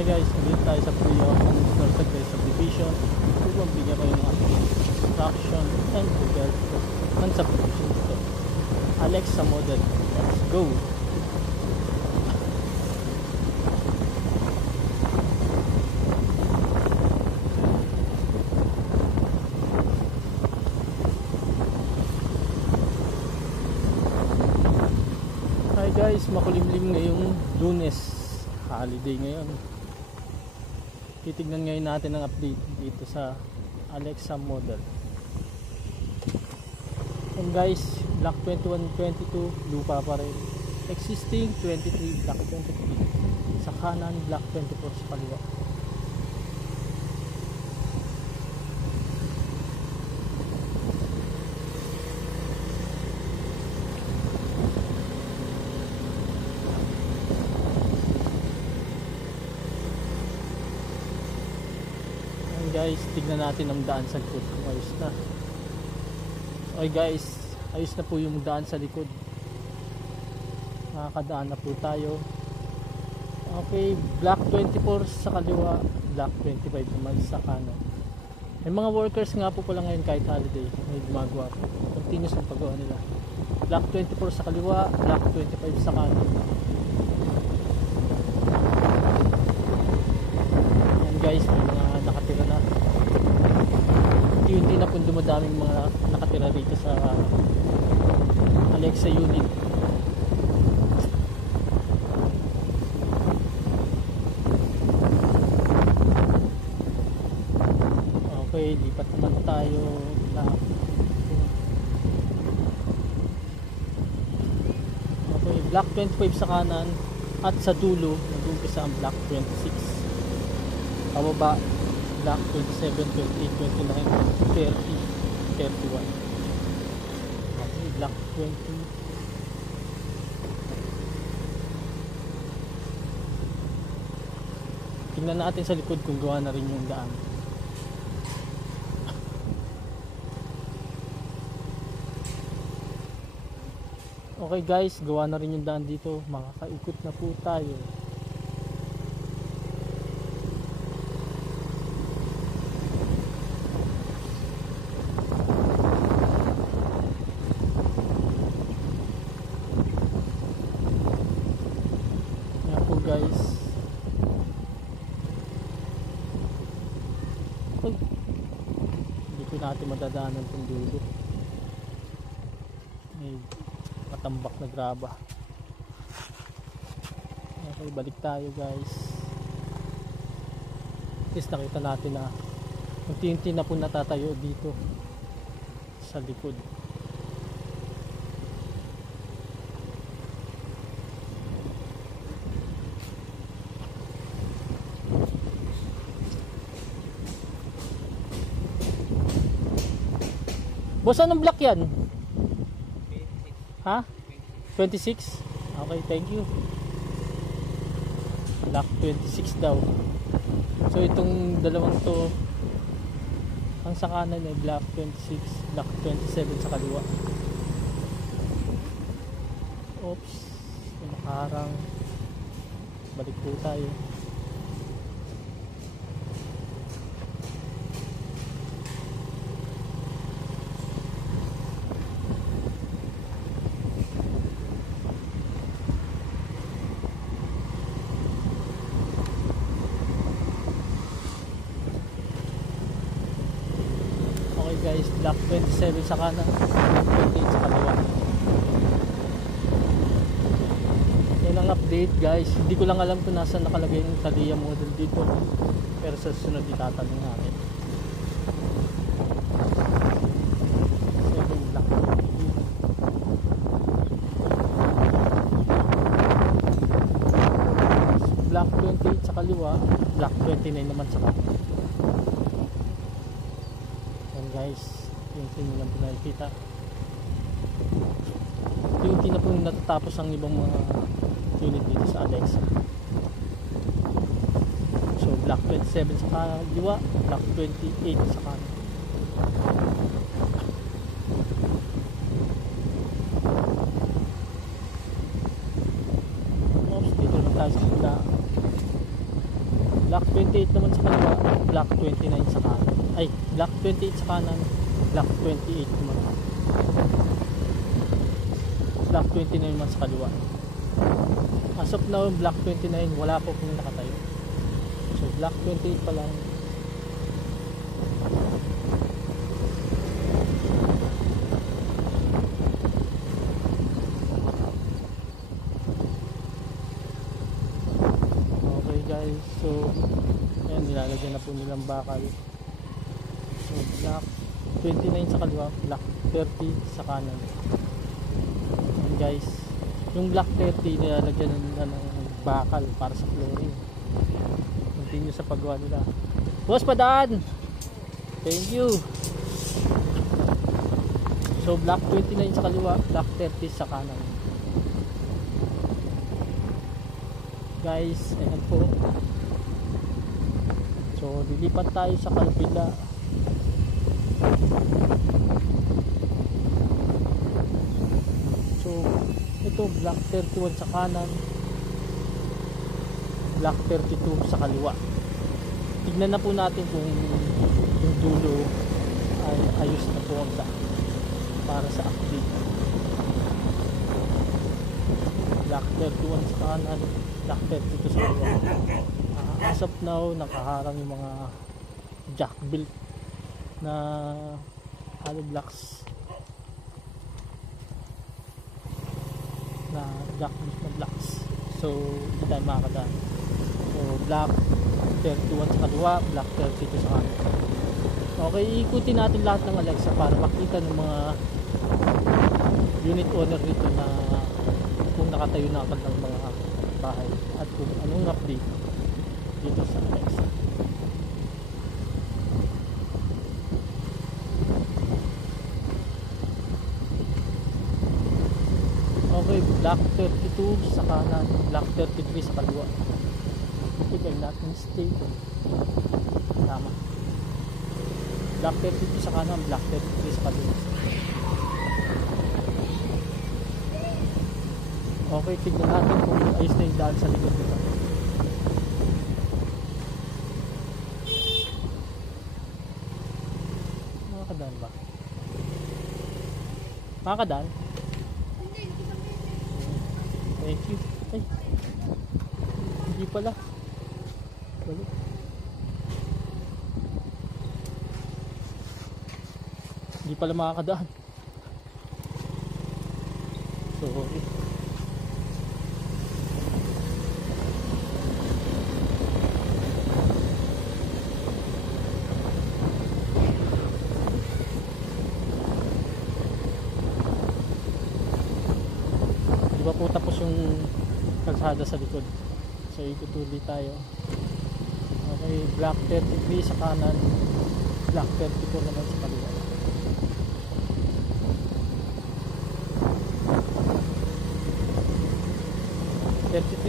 Hi guys, nandito tayo sa Puyo North Sagay Subdivision upang bigyan kayo ng update, instruction, and Google ng subdivision dito. Alexa model, let's go! Hi guys, makulimlim ngayong Lunes, holiday ngayon. Titignan ngayon natin ang update dito sa Alexa model. And guys, block 21-22 lupa pa rin. Existing 23, block 23 sa kanan, block 24 sa kaliwa. Guys, tignan natin ang daan sa likod kung ayos na. Okay guys, ayos na po yung daan sa likod. Nakakadaan na po tayo. Okay, block 24 sa kaliwa, block 25 naman sa kanan. May mga workers nga po pala ngayon kahit holiday, may gumagawa po. Continuous ang paggawa nila. Block 24 sa kaliwa, block 25 sa kanan. Yan guys, may mga nakatira na. Unti na po dumadaming mga nakatira dito sa Alexa unit. Okay, lipat naman tayo na. Okay, block 25 sa kanan at sa dulo nag-umpisa ang block 26. Pababa block 27, 28, 29, 30, 31. Okay, block 20. Tingnan natin sa likod kung gawa na rin yung daan. Okay guys, gawa na rin yung daan dito. Makakaikot na po tayo. Guys, okay, hindi ko natin madadaanan itong dulo, may matambak na graba. Okay, balik tayo guys. At least nakita natin na unti-unti na po natatayo dito sa likod. Boss, anong block yan? 26. Ha? 26? Okay, thank you. Block 26 daw. So itong dalawang to, ang sa kanan ay block 26, block 27 sa kaliwa. Oops, nakaharang. Balik po tayo. Guys, block 27 sa kanan, block 28 sa kaliwa. Yan ang update guys. Hindi ko lang alam kung nasa nakalagay yung Thalia model dito, pero sa susunod itatanong natin. 7 block 28. Block 28 sa kaliwa, block 29 naman sa kanan. Guys, yung nyo lang po nakikita. Yung na po natatapos ang ibang mga unit dito sa Alexa. So block 27 sa kaliwa, block 28 sa kanan. Oops, dito naman tayo sa kabila. Block 28 naman sa kaliwa, block 29 sa kanan. Ay, block 28 sa kanan, block 28 naman. Block 29 naman sa kaliwa. As of now, block 29 wala po kung nakatayo. So block 28 pa lang. Okay guys, so ayan, nilalagyan na po nilang bakal. So block 29 sa kaliwa, block 30 sa kanan. Ayan guys, yung block 30 nilalagyan nila ng bakal para sa flooring. Continue sa paggawa nila. Boss, padaan! Thank you! So block 29 sa kaliwa, block 30 sa kanan. Guys, ayan po. So lilipat tayo sa kabila. So ito block 31 sa kanan, block 32 sa kaliwa. Tignan na po natin kung yung dulo ay ayos na po ang daan para sa update. Block 31 sa kanan, block 32 sa kaliwa. As of now, nakaharang yung mga jack built na hollow blocks, na jack built na blocks. So hindi tayo makakadaan. So block 31 sa kaliwa, block 32 sa kanan. Okay, ikutin natin lahat ng Alexa para makita ng mga unit owner dito na kung nakatayo na agad ng mga bahay at kung anong update dito sa Alexa. Okay, block 32 sa kanan, block 33 sa kaliwa. Tignan natin stable. Tama. Block 32 sa kanan, block 33 sa kaliwa. Okay, tignan natin kung ayos na yung daan sa likod nito. Makakadaan ba? Makakadaan? Thank you. Ay, hindi pala. Balik. Hindi pala makakadaan. Sorry. Di ba po tapos yung kalsada sa likod? So itutuloy tayo. Okay, block 33 sa kanan, block 34 naman sa kaliwa.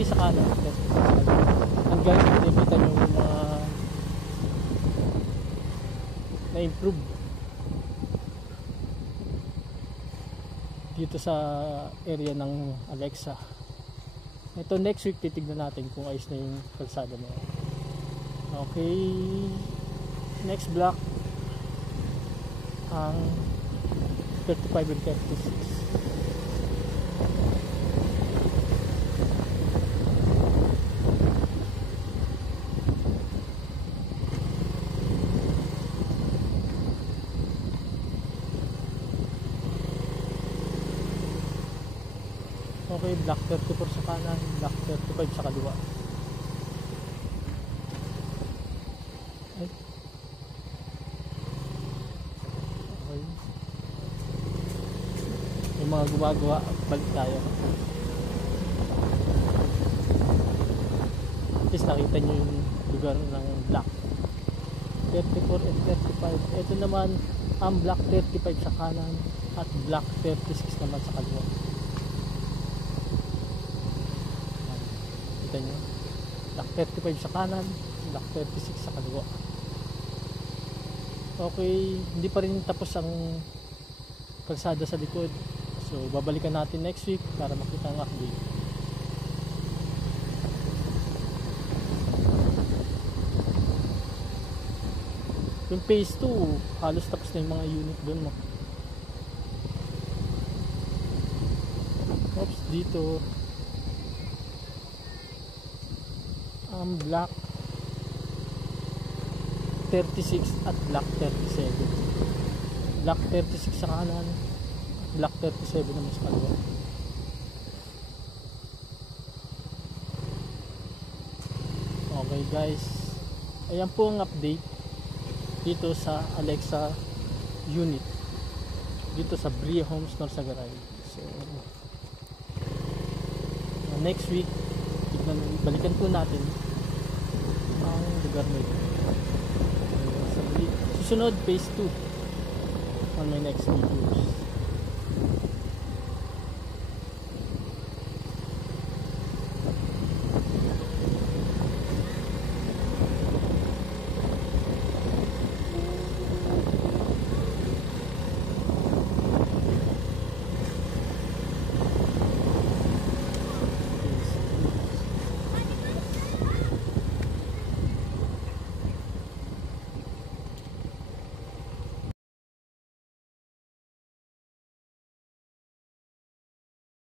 Sa kanan, 33 sa kaliwa. And guys, nakikita nyo yung mga na-improve dito sa area ng Alexa. Ito next week titignan natin kung ayos na yung kalsada na yun. Okay, next block ang 35 and 36. Okay, block 34 sa kanan, block 35 sa kaliwa. Ay. Okay. May mga gumagawa, balik tayo. At least nakita nyo yung lugar ng block 34 and 35. Ito naman ang block 35 sa kanan at block 36 naman sa kaliwa. Kita nyo, block 35 sa kanan, block 36 sa kaliwa. Okay, hindi pa rin tapos ang kalsada sa likod. So babalikan natin next week para makita ang update. Yung phase 2, halos tapos na yung mga unit doon mo. Oops, dito. Black 36 at black 37. Black 36 sa kanan, black 37 naman sa kaliwa. Okay guys, ayan po ang update dito sa Alexa unit dito sa Bria Homes Norsagaray. So next week balikan po natin ang lugar nito. Susunod phase 2 on my next videos.